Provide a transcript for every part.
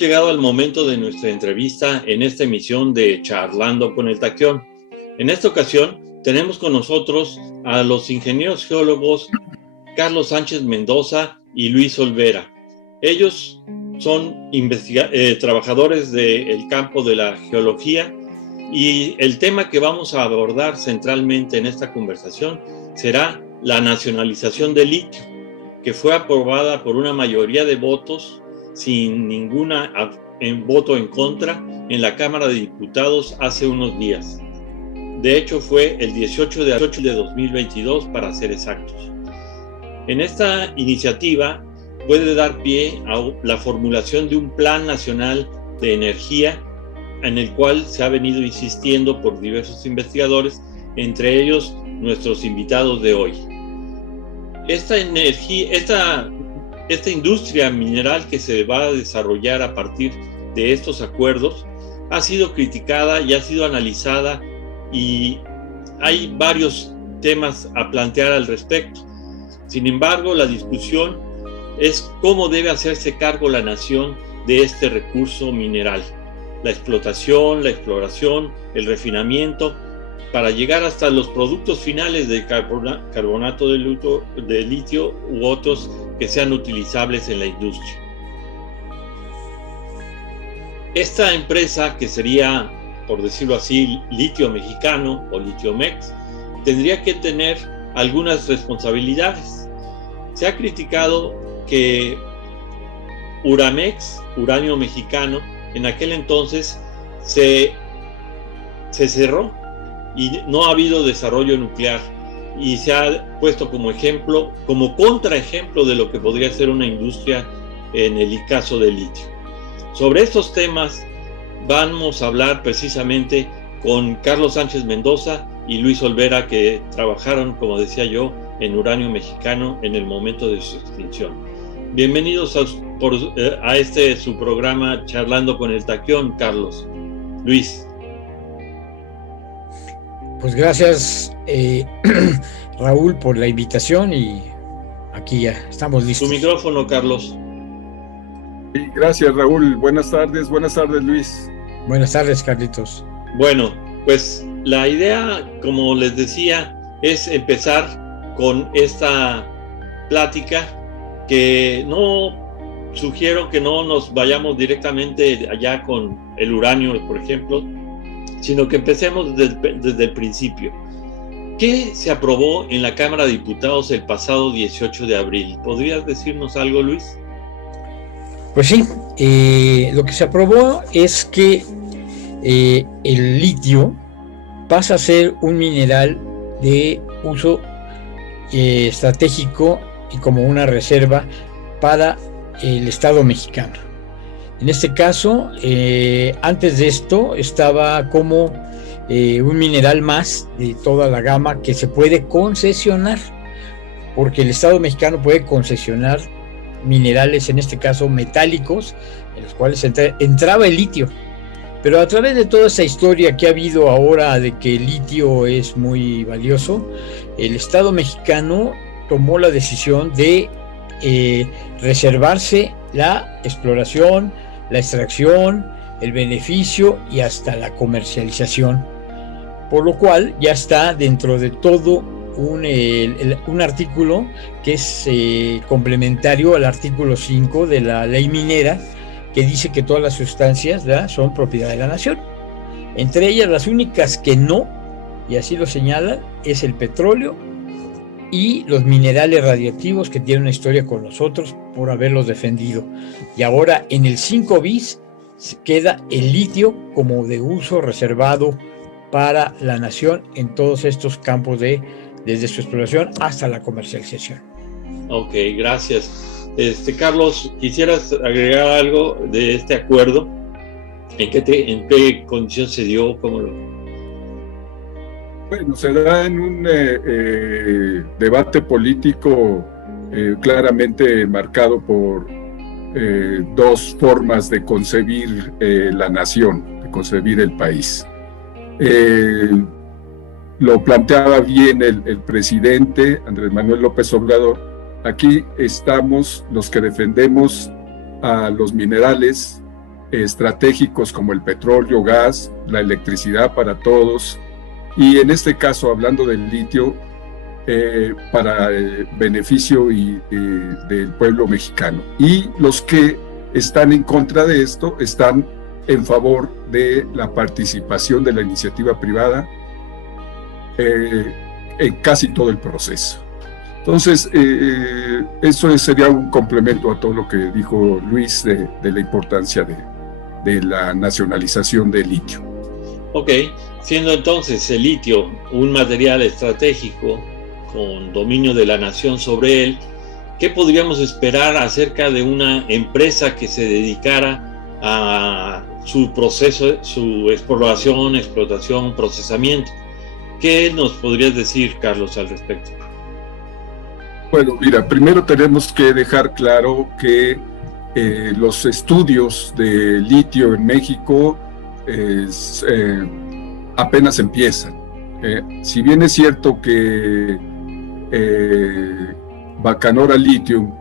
Llegado al momento de nuestra entrevista en esta emisión de Charlando con el Taquión. En esta ocasión tenemos con nosotros a los ingenieros geólogos Carlos Sánchez Mendoza y Luis Olvera. Ellos son trabajadores del campo de la geología, y el tema que vamos a abordar centralmente en esta conversación será la nacionalización del litio, que fue aprobada por una mayoría de votos sin ninguna voto en contra en la Cámara de Diputados hace unos días. De hecho, fue el 18 de 2022 para ser exactos. En esta iniciativa puede dar pie a la formulación de un plan nacional de energía en el cual se ha venido insistiendo por diversos investigadores, entre ellos nuestros invitados de hoy. Esta industria mineral que se va a desarrollar a partir de estos acuerdos ha sido criticada y ha sido analizada, y hay varios temas a plantear al respecto. Sin embargo, la discusión es cómo debe hacerse cargo la nación de este recurso mineral, la explotación, la exploración, el refinamiento, para llegar hasta los productos finales de carbonato de litio u otros que sean utilizables en la industria. Esta empresa, que sería, por decirlo así, Litio Mexicano o Litiomex, tendría que tener algunas responsabilidades. Se ha criticado que Uramex, Uranio Mexicano, en aquel entonces se cerró y no ha habido desarrollo nuclear, y se ha puesto como ejemplo, como contraejemplo de lo que podría ser una industria en el caso del litio. Sobre estos temas vamos a hablar precisamente con Carlos Sánchez Mendoza y Luis Olvera, que trabajaron, como decía yo, en Uranio Mexicano en el momento de su extinción. Bienvenidos a este su programa Charlando con el Taquión, Carlos. Luis. Pues gracias, Raúl, por la invitación, y aquí ya estamos listos. Tu micrófono, Carlos. Sí, gracias, Raúl. Buenas tardes, Luis. Buenas tardes, Carlitos. Bueno, pues la idea, como les decía, es empezar con esta plática, que no sugiero que no nos vayamos directamente allá con el uranio, por ejemplo, sino que empecemos desde el principio. ¿Qué se aprobó en la Cámara de Diputados el pasado 18 de abril? ¿Podrías decirnos algo, Luis? Pues sí, lo que se aprobó es que el litio pasa a ser un mineral de uso estratégico y como una reserva para el Estado mexicano. En este caso, antes de esto, estaba como un mineral más de toda la gama que se puede concesionar, porque el Estado mexicano puede concesionar minerales, en este caso metálicos, en los cuales entraba el litio. Pero a través de toda esa historia que ha habido ahora de que el litio es muy valioso, el Estado mexicano tomó la decisión de reservarse la exploración, la extracción, el beneficio y hasta la comercialización, por lo cual ya está dentro de todo un artículo que es complementario al artículo 5 de la ley minera, que dice que todas las sustancias, ¿verdad?, son propiedad de la nación. Entre ellas, las únicas que no, y así lo señalan, es el petróleo y los minerales radiactivos, que tienen una historia con nosotros por haberlos defendido. Y ahora en el 5 bis queda el litio como de uso reservado para la nación en todos estos campos, desde su exploración hasta la comercialización. Ok, gracias. Carlos, ¿quisieras agregar algo de este acuerdo? ¿En qué condición se dio? ¿Cómo lo...? Bueno, se da en un debate político claramente marcado por dos formas de concebir la nación, de concebir el país. Lo planteaba bien el presidente Andrés Manuel López Obrador. Aquí estamos los que defendemos a los minerales, estratégicos como el petróleo, gas, la electricidad para todos, y en este caso, hablando del litio, para beneficio del pueblo mexicano. Y los que están en contra de esto están en favor de la participación de la iniciativa privada en casi todo el proceso. Entonces, eso sería un complemento a todo lo que dijo Luis de la importancia de la nacionalización del litio. Ok, siendo entonces el litio un material estratégico con dominio de la nación sobre él, ¿qué podríamos esperar acerca de una empresa que se dedicara a su proceso, su exploración, explotación, procesamiento? ¿Qué nos podrías decir, Carlos, al respecto? Bueno, mira, primero tenemos que dejar claro que los estudios de litio en México apenas empiezan. Si bien es cierto que Bacanora Lithium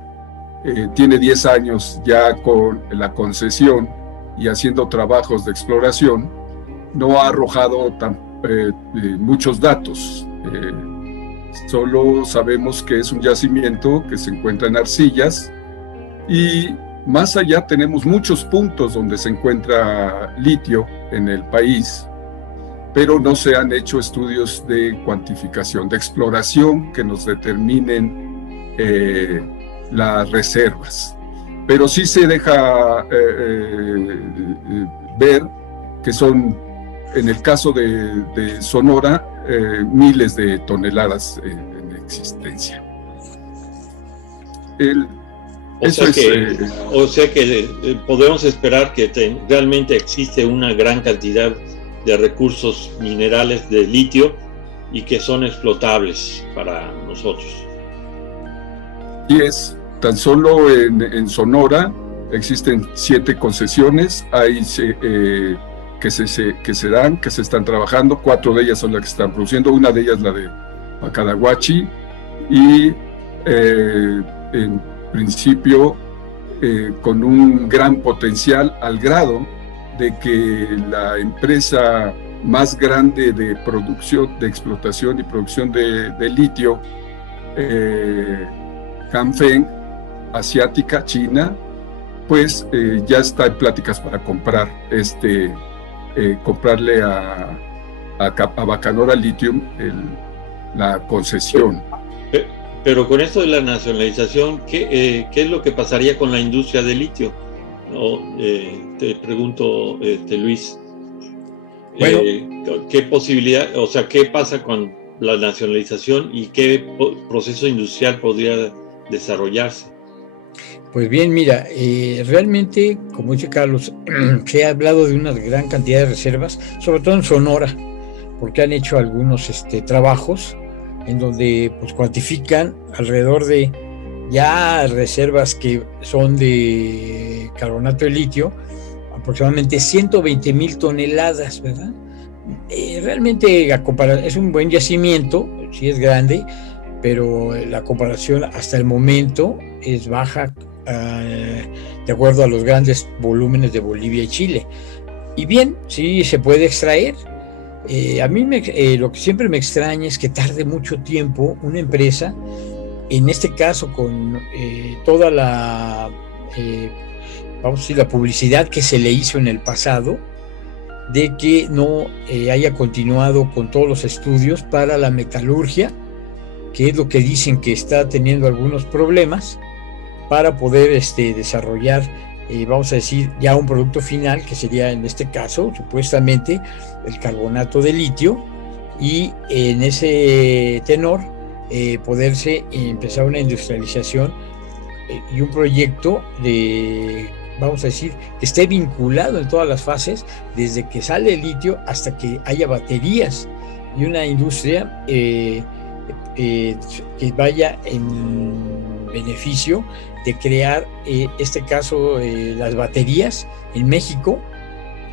tiene 10 años ya con la concesión y haciendo trabajos de exploración, no ha arrojado muchos datos. Solo sabemos que es un yacimiento que se encuentra en arcillas, y más allá tenemos muchos puntos donde se encuentra litio en el país, pero no se han hecho estudios de cuantificación, de exploración que nos determinen las reservas. Pero sí se deja ver que son, en el caso de Sonora, miles de toneladas en existencia. O sea que podemos esperar que realmente existe una gran cantidad de recursos minerales de litio y que son explotables para nosotros. Y tan solo en Sonora existen 7 concesiones, hay que se están trabajando, 4 de ellas son las que están produciendo, una de ellas la de Acadahuachi, y en principio con un gran potencial, al grado de que la empresa más grande de producción, de explotación y producción de litio, Ganfeng, asiática, China, pues ya está en pláticas para comprar comprarle a Bacanora Lithium la concesión. Pero con esto de la nacionalización, ¿qué es lo que pasaría con la industria del litio? Te pregunto, Luis, bueno, ¿qué posibilidad, o sea, qué pasa con la nacionalización y qué proceso industrial podría desarrollarse? Pues bien, mira, realmente, como dice Carlos, se ha hablado de una gran cantidad de reservas, sobre todo en Sonora, porque han hecho algunos trabajos en donde pues cuantifican alrededor de ya reservas que son de carbonato de litio, aproximadamente 120,000 toneladas, ¿verdad? Realmente es un buen yacimiento, sí es grande, pero la comparación hasta el momento es baja de acuerdo a los grandes volúmenes de Bolivia y Chile. Y bien, sí se puede extraer. A mí lo que siempre me extraña es que tarde mucho tiempo una empresa, en este caso con toda la, vamos a decir, la publicidad que se le hizo en el pasado, de que no haya continuado con todos los estudios para la metalurgia, que es lo que dicen que está teniendo algunos problemas, para poder desarrollar, vamos a decir, ya un producto final, que sería en este caso, supuestamente, el carbonato de litio, y en ese tenor poderse empezar una industrialización y un proyecto vamos a decir, que esté vinculado en todas las fases, desde que sale el litio hasta que haya baterías, y una industria que vaya en beneficio de crear, este caso, las baterías en México.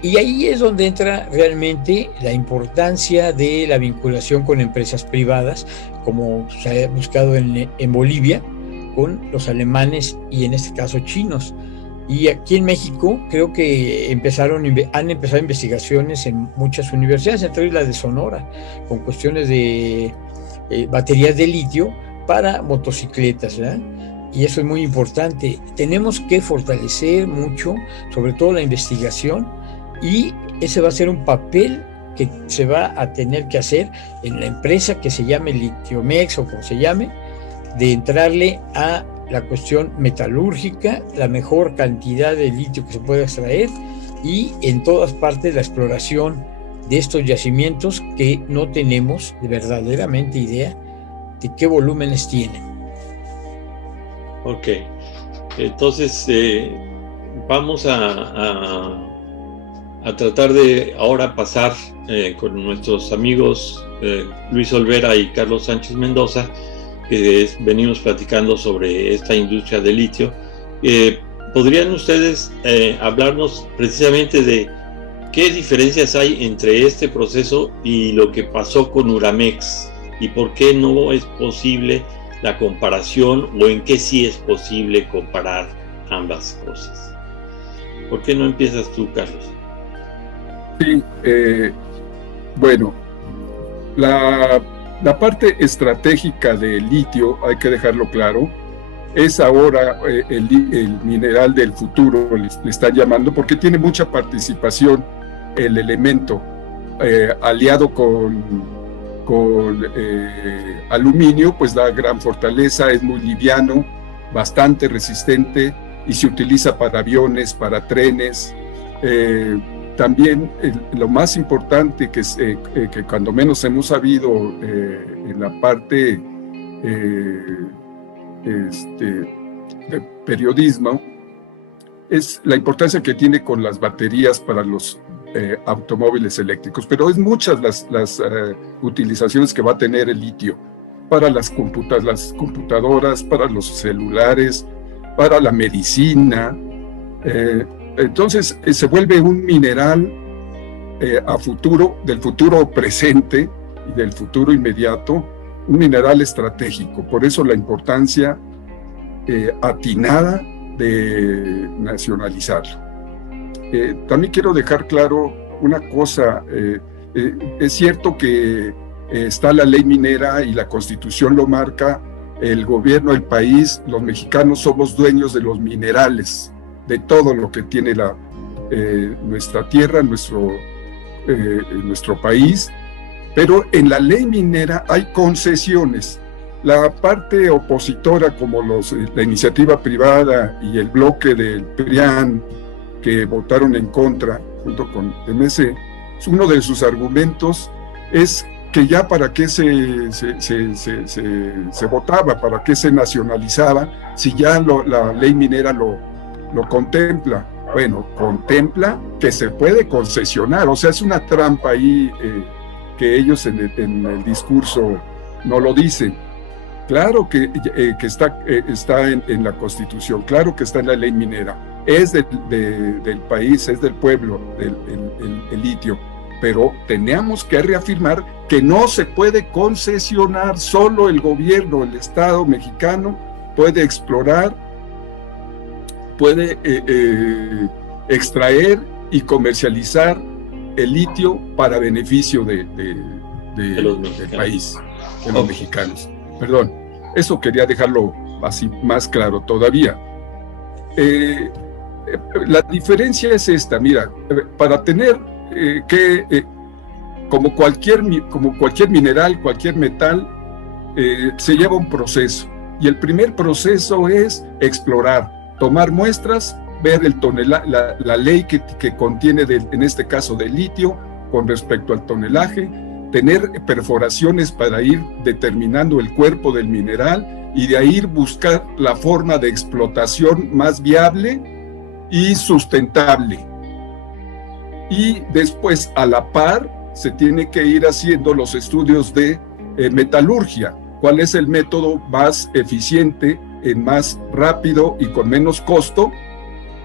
Y ahí es donde entra realmente la importancia de la vinculación con empresas privadas, como se ha buscado en Bolivia, con los alemanes y en este caso chinos, Y aquí en México creo que han empezado investigaciones en muchas universidades, entre ellas la de Sonora, con cuestiones de baterías de litio para motocicletas, ¿verdad? Y eso es muy importante. Tenemos que fortalecer mucho, sobre todo la investigación, y ese va a ser un papel que se va a tener que hacer en la empresa que se llame Litiomex o como se llame, de entrarle a la cuestión metalúrgica, la mejor cantidad de litio que se pueda extraer, y en todas partes la exploración de estos yacimientos que no tenemos verdaderamente idea de qué volúmenes tienen. Ok, entonces vamos a tratar de ahora pasar con nuestros amigos Luis Olvera y Carlos Sánchez Mendoza, que venimos platicando sobre esta industria del litio. ¿Podrían ustedes hablarnos precisamente de qué diferencias hay entre este proceso y lo que pasó con Uramex, y por qué no es posible la comparación, o en qué sí es posible comparar ambas cosas? ¿Por qué no empiezas tú, Carlos? Sí, bueno, la parte estratégica del litio, hay que dejarlo claro, es ahora el mineral del futuro, le están llamando, porque tiene mucha participación el elemento aliado con aluminio, pues da gran fortaleza, es muy liviano, bastante resistente, y se utiliza para aviones, para trenes. También lo más importante que cuando menos hemos sabido en la parte de periodismo, es la importancia que tiene con las baterías para los automóviles eléctricos, pero es muchas las utilizaciones que va a tener el litio para las computadoras, para los celulares, para la medicina. Entonces se vuelve un mineral a futuro, del futuro presente y del futuro inmediato, un mineral estratégico. Por eso la importancia atinada de nacionalizarlo. También quiero dejar claro una cosa. Es cierto que está la ley minera y la Constitución lo marca. El gobierno del país, los mexicanos somos dueños de los minerales, de todo lo que tiene nuestra tierra, nuestro país, pero en la ley minera hay concesiones. La parte opositora, como la iniciativa privada y el bloque del PRIAN, que votaron en contra junto con MC, uno de sus argumentos es que ya para qué se votaba, para qué se nacionalizaba, si ya la ley minera lo contempla. Bueno, contempla que se puede concesionar, o sea, es una trampa ahí que ellos en el discurso no lo dicen. Claro que está en la Constitución, claro que está en la ley minera, es del país, es del pueblo, el litio, pero teníamos que reafirmar que no se puede concesionar, solo el gobierno, el Estado mexicano puede explorar, puede extraer y comercializar el litio para beneficio del país, de los mexicanos. Perdón, eso quería dejarlo así más claro todavía. La diferencia es esta, mira, para tener como cualquier mineral, cualquier metal, se lleva un proceso, y el primer proceso es explorar, tomar muestras, ver la ley que contiene, en este caso del litio, con respecto al tonelaje, tener perforaciones para ir determinando el cuerpo del mineral, y de ahí buscar la forma de explotación más viable y sustentable. Y después, a la par, se tiene que ir haciendo los estudios de metalurgia. ¿Cuál es el método más eficiente, más rápido y con menos costo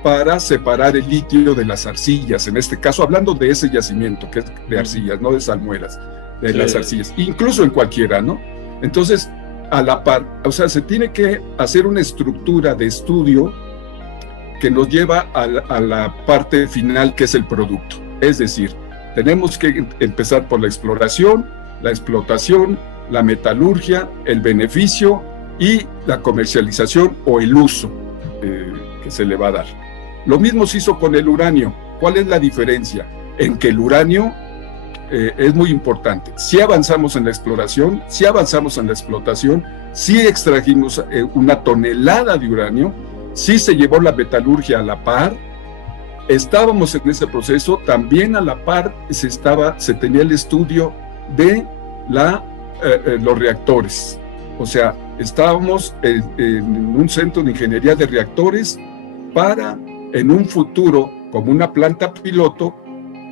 para separar el litio de las arcillas? En este caso, hablando de ese yacimiento, que es de arcillas, no de salmueras, de las arcillas, incluso en cualquiera, ¿no? Entonces, a la par, o sea, se tiene que hacer una estructura de estudio que nos lleva a la parte final, que es el producto. Es decir, tenemos que empezar por la exploración, la explotación, la metalurgia, el beneficio y la comercialización o el uso que se le va a dar. Lo mismo se hizo con el uranio. ¿Cuál es la diferencia? En que el uranio es muy importante. Sí avanzamos en la exploración, sí avanzamos en la explotación, sí extrajimos 1 tonelada de uranio, sí se llevó la metalurgia a la par, estábamos en ese proceso, también a la par se tenía el estudio de los reactores. O sea, estábamos en un centro de ingeniería de reactores para, en un futuro, como una planta piloto,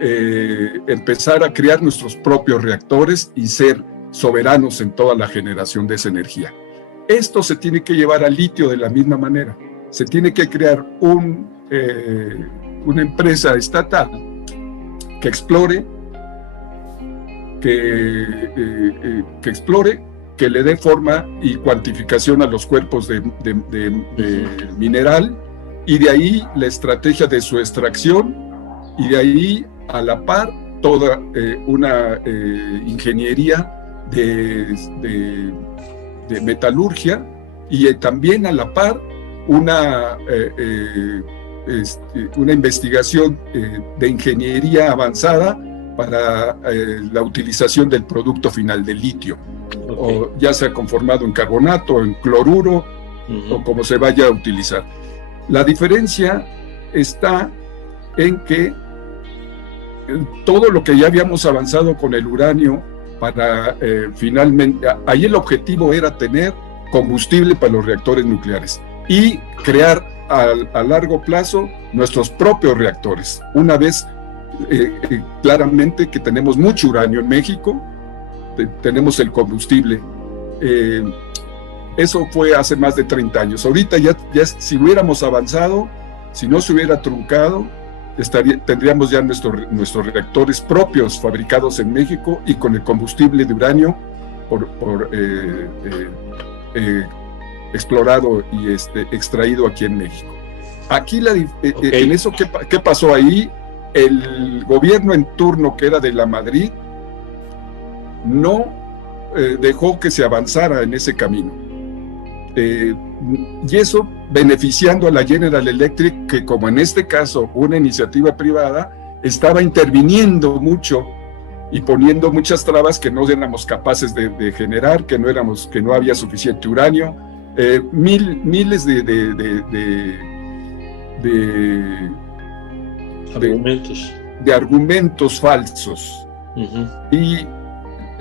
empezar a crear nuestros propios reactores y ser soberanos en toda la generación de esa energía. Esto se tiene que llevar al litio de la misma manera. Se tiene que crear una empresa estatal que explore, que le dé forma y cuantificación a los cuerpos de mineral, y de ahí la estrategia de su extracción, y de ahí a la par toda una ingeniería de metalurgia, y también a la par una investigación de ingeniería avanzada para la utilización del producto final del litio, o ya sea conformado en carbonato o en cloruro, o como se vaya a utilizar. La diferencia está en que todo lo que ya habíamos avanzado con el uranio para finalmente, ahí el objetivo era tener combustible para los reactores nucleares y crear a largo plazo nuestros propios reactores. Una vez claramente que tenemos mucho uranio en México, tenemos el combustible. Eso fue hace más de 30 años. Ahorita ya si hubiéramos avanzado, si no se hubiera truncado, tendríamos ya nuestros reactores propios fabricados en México y con el combustible de uranio explorado y extraído aquí en México. Aquí en eso, ¿qué pasó ahí? El gobierno en turno, que era de la Madrid, no dejó que se avanzara en ese camino. Y eso beneficiando a la General Electric, que como en este caso una iniciativa privada, estaba interviniendo mucho y poniendo muchas trabas que no éramos capaces de generar, que no había suficiente uranio, miles de argumentos falsos. Y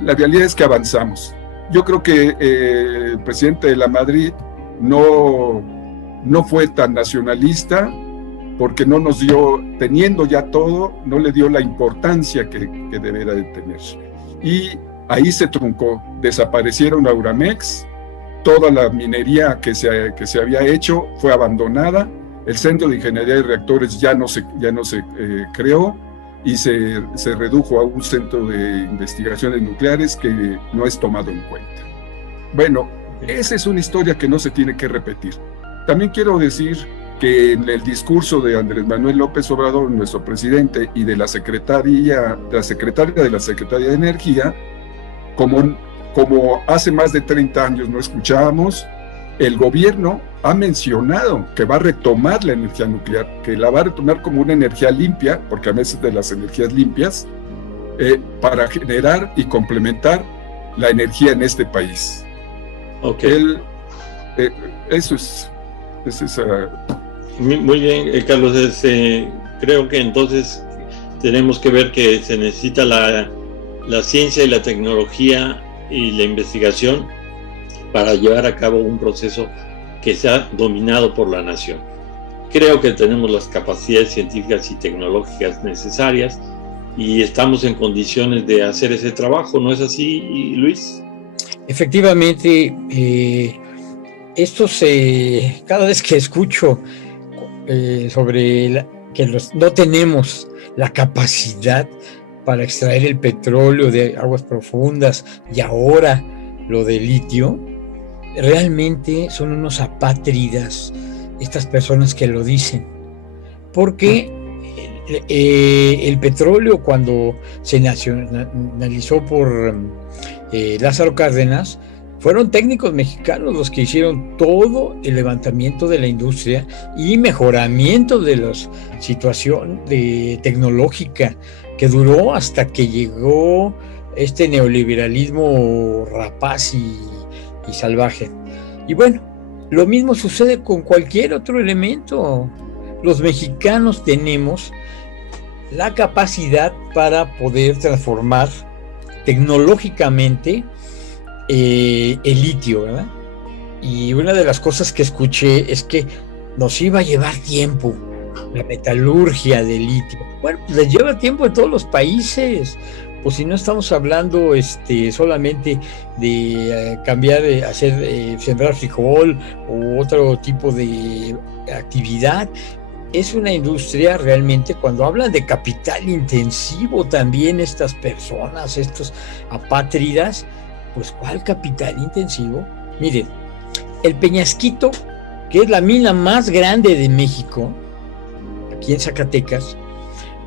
la realidad es que avanzamos. Yo creo que el presidente de la Madrid no fue tan nacionalista, porque no nos dio, teniendo ya todo, no le dio la importancia que debería de tener. Y ahí se truncó, desaparecieron Auramex, toda la minería que se había hecho fue abandonada, el Centro de Ingeniería de Reactores ya no se creó, y se redujo a un centro de investigaciones nucleares que no es tomado en cuenta. Bueno, esa es una historia que no se tiene que repetir. También quiero decir que en el discurso de Andrés Manuel López Obrador, nuestro presidente, y de la secretaria de la Secretaría de Energía, como hace más de 30 años no escuchábamos, el gobierno ha mencionado que va a retomar la energía nuclear, que la va a retomar como una energía limpia, porque a veces de las energías limpias, para generar y complementar la energía en este país. Eso es muy bien, Carlos. Creo que entonces tenemos que ver que se necesita la ciencia y la tecnología y la investigación para llevar a cabo un proceso que sea dominado por la nación. Creo que tenemos las capacidades científicas y tecnológicas necesarias y estamos en condiciones de hacer ese trabajo, ¿no es así, Luis? Efectivamente, cada vez que escucho sobre que no tenemos la capacidad para extraer el petróleo de aguas profundas y ahora lo de litio, realmente son unos apátridas estas personas que lo dicen. porque el petróleo, cuando se nacionalizó por Lázaro Cárdenas, fueron técnicos mexicanos los que hicieron todo el levantamiento de la industria y mejoramiento de la situación tecnológica, que duró hasta que llegó este neoliberalismo rapaz y salvaje. Y bueno, lo mismo sucede con cualquier otro elemento. Los mexicanos tenemos la capacidad para poder transformar tecnológicamente el litio, ¿verdad? Y una de las cosas que escuché es que nos iba a llevar tiempo la metalurgia del litio. Bueno, les lleva tiempo en todos los países. Pues si no estamos hablando solamente de cambiar, sembrar frijol u otro tipo de actividad. Es una industria realmente, cuando hablan de capital intensivo también estas personas, estos apátridas, pues ¿cuál capital intensivo? Miren, el Peñasquito, que es la mina más grande de México, aquí en Zacatecas,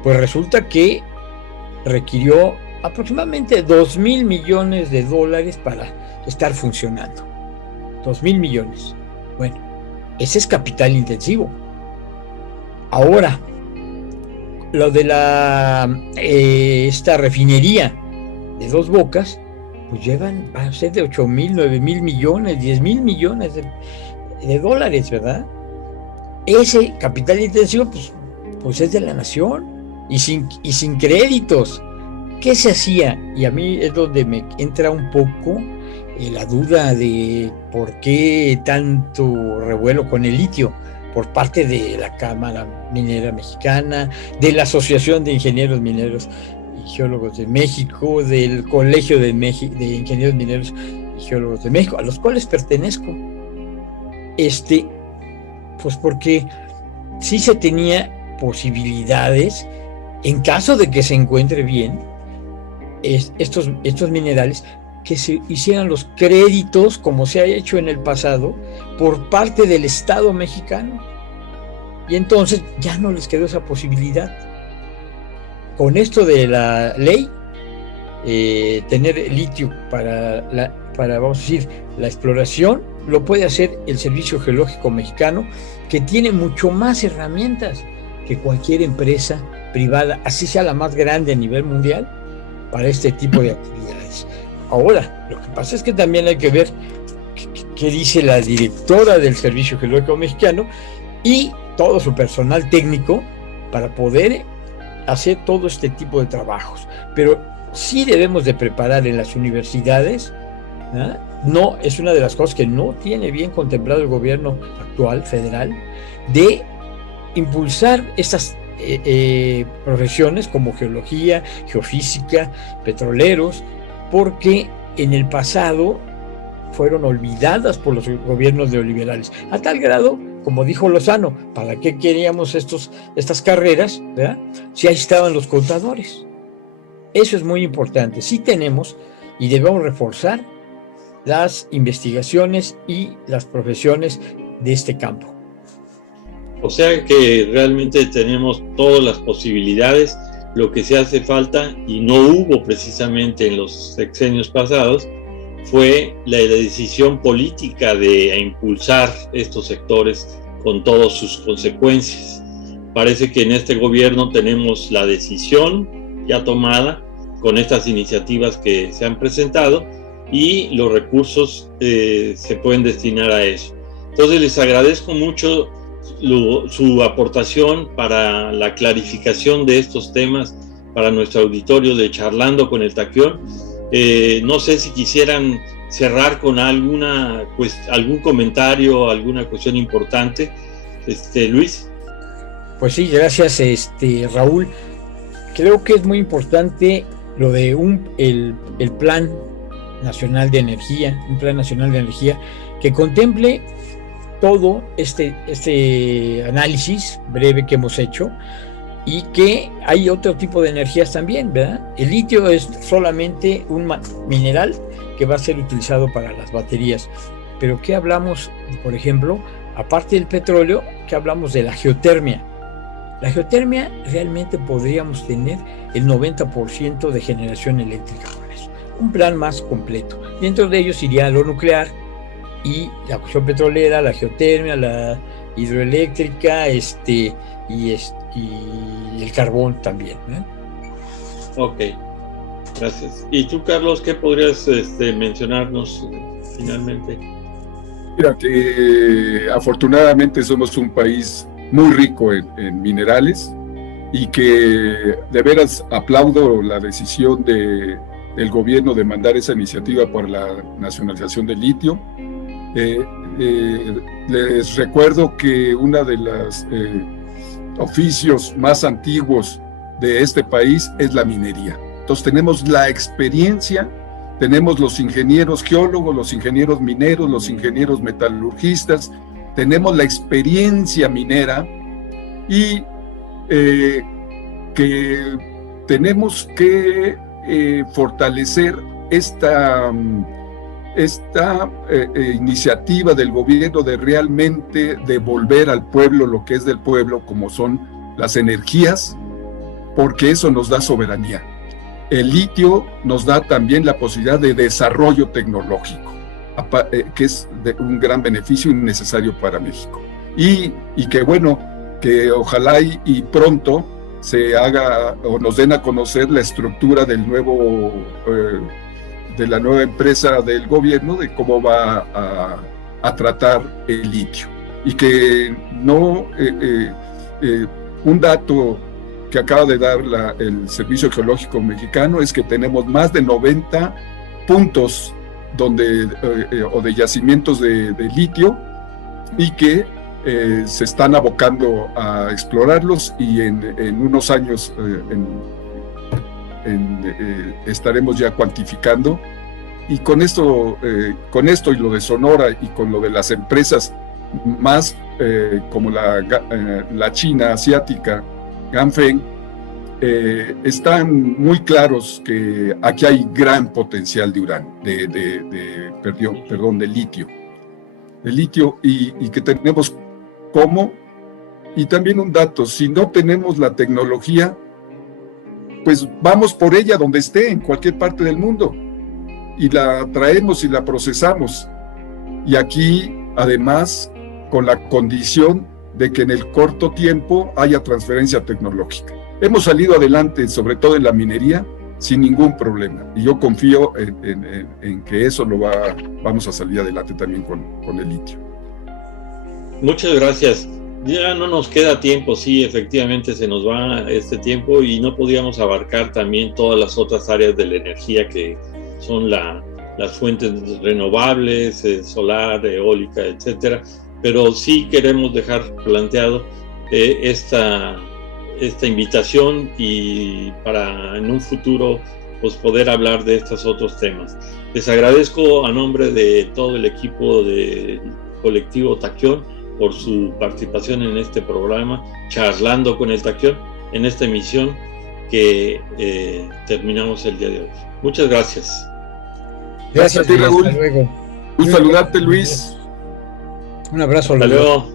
pues resulta que requirió aproximadamente 2,000 millones de dólares para estar funcionando. 2,000 millones. Bueno, ese es capital intensivo. Ahora, lo de esta refinería de Dos Bocas, pues va a ser de 8,000, 9,000 millones, 10,000 millones de dólares, ¿verdad? Ese capital intensivo, pues es de la nación y sin créditos. ¿Qué se hacía? Y a mí es donde me entra un poco la duda de por qué tanto revuelo con el litio por parte de la Cámara Minera Mexicana, de la Asociación de Ingenieros Mineros y Geólogos de México, del Colegio de Ingenieros Mineros y Geólogos de México, a los cuales pertenezco. Pues porque sí se tenía posibilidades, en caso de que se encuentre bien, estos minerales, que se hicieran los créditos, como se ha hecho en el pasado, por parte del Estado mexicano. Y entonces ya no les quedó esa posibilidad. Con esto de la ley, tener litio para, vamos a decir, la exploración, lo puede hacer el Servicio Geológico Mexicano, que tiene mucho más herramientas que cualquier empresa privada, así sea la más grande a nivel mundial, para este tipo de actividades. Ahora, lo que pasa es que también hay que ver qué dice la directora del Servicio Geológico Mexicano y todo su personal técnico para poder hacer todo este tipo de trabajos. Pero sí debemos de preparar en las universidades, ¿no? No, es una de las cosas que no tiene bien contemplado el gobierno actual, federal, de impulsar estas profesiones como geología, geofísica, petroleros, porque en el pasado fueron olvidadas por los gobiernos neoliberales, a tal grado, como dijo Lozano, ¿para qué queríamos estas carreras, ¿verdad? Si ahí estaban los contadores? Eso es muy importante. Sí tenemos y debemos reforzar las investigaciones y las profesiones de este campo. O sea que realmente tenemos todas las posibilidades. Lo que se hace falta, y no hubo precisamente en los sexenios pasados, fue la decisión política de impulsar estos sectores con todas sus consecuencias. Parece que en este gobierno tenemos la decisión ya tomada con estas iniciativas que se han presentado y los recursos se pueden destinar a eso. Entonces les agradezco mucho su aportación para la clarificación de estos temas para nuestro auditorio de Charlando con el Taquión. No sé si quisieran cerrar con algún comentario, alguna cuestión importante. Luis. Pues sí, gracias, Raúl. Creo que es muy importante lo de el Plan Nacional de Energía, un Plan Nacional de Energía que contemple todo este análisis breve que hemos hecho, y que hay otro tipo de energías también, ¿verdad? El litio es solamente un mineral que va a ser utilizado para las baterías. Pero ¿qué hablamos, por ejemplo, aparte del petróleo, qué hablamos de la geotermia? La geotermia realmente podríamos tener el 90% de generación eléctrica con eso. Un plan más completo. Dentro de ellos iría lo nuclear y la cuestión petrolera, la geotermia, la hidroeléctrica, y el carbón también, ¿eh? Ok, gracias. ¿Y tú, Carlos, qué podrías mencionarnos finalmente? Mira, que afortunadamente somos un país muy rico en minerales y que de veras aplaudo la decisión del gobierno de mandar esa iniciativa por la nacionalización del litio. Les recuerdo que uno de los oficios más antiguos de este país es la minería. Entonces tenemos la experiencia, tenemos los ingenieros geólogos, los ingenieros mineros, los ingenieros metalurgistas, tenemos la experiencia minera y que tenemos que fortalecer esta iniciativa del gobierno de realmente devolver al pueblo lo que es del pueblo, como son las energías, porque eso nos da soberanía. El litio nos da también la posibilidad de desarrollo tecnológico, que es de un gran beneficio y necesario para México. Y que bueno, que ojalá y pronto se haga o nos den a conocer la estructura del nuevo de la nueva empresa del gobierno, de cómo va a tratar el litio. Y que no, un dato que acaba de dar el Servicio Geológico Mexicano es que tenemos más de 90 puntos o de yacimientos de litio y que se están abocando a explorarlos y en unos años estaremos ya cuantificando, y con esto y lo de Sonora y con lo de las empresas más como la China asiática, Ganfeng, están muy claros que aquí hay gran potencial de uranio, de litio, y que tenemos cómo. Y también un dato: si no tenemos la tecnología, pues vamos por ella donde esté, en cualquier parte del mundo, y la traemos y la procesamos. Y aquí, además, con la condición de que en el corto tiempo haya transferencia tecnológica. Hemos salido adelante, sobre todo en la minería, sin ningún problema. Y yo confío en que eso vamos a salir adelante también con el litio. Muchas gracias. Ya no nos queda tiempo, sí, efectivamente se nos va este tiempo y no podíamos abarcar también todas las otras áreas de la energía que son las fuentes renovables, solar, eólica, etcétera, pero sí queremos dejar planteado esta invitación y para en un futuro pues poder hablar de estos otros temas. Les agradezco a nombre de todo el equipo del colectivo Tacción por su participación en este programa, Charlando con el Tacción, en esta emisión que terminamos el día de hoy. Muchas gracias. Gracias a ti, Raúl. Hasta luego. Un saludarte, Luis. Un abrazo. Hasta luego.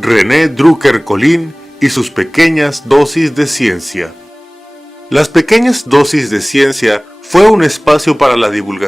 René Drucker Colín y sus pequeñas dosis de ciencia. Las pequeñas dosis de ciencia fue un espacio para la divulgación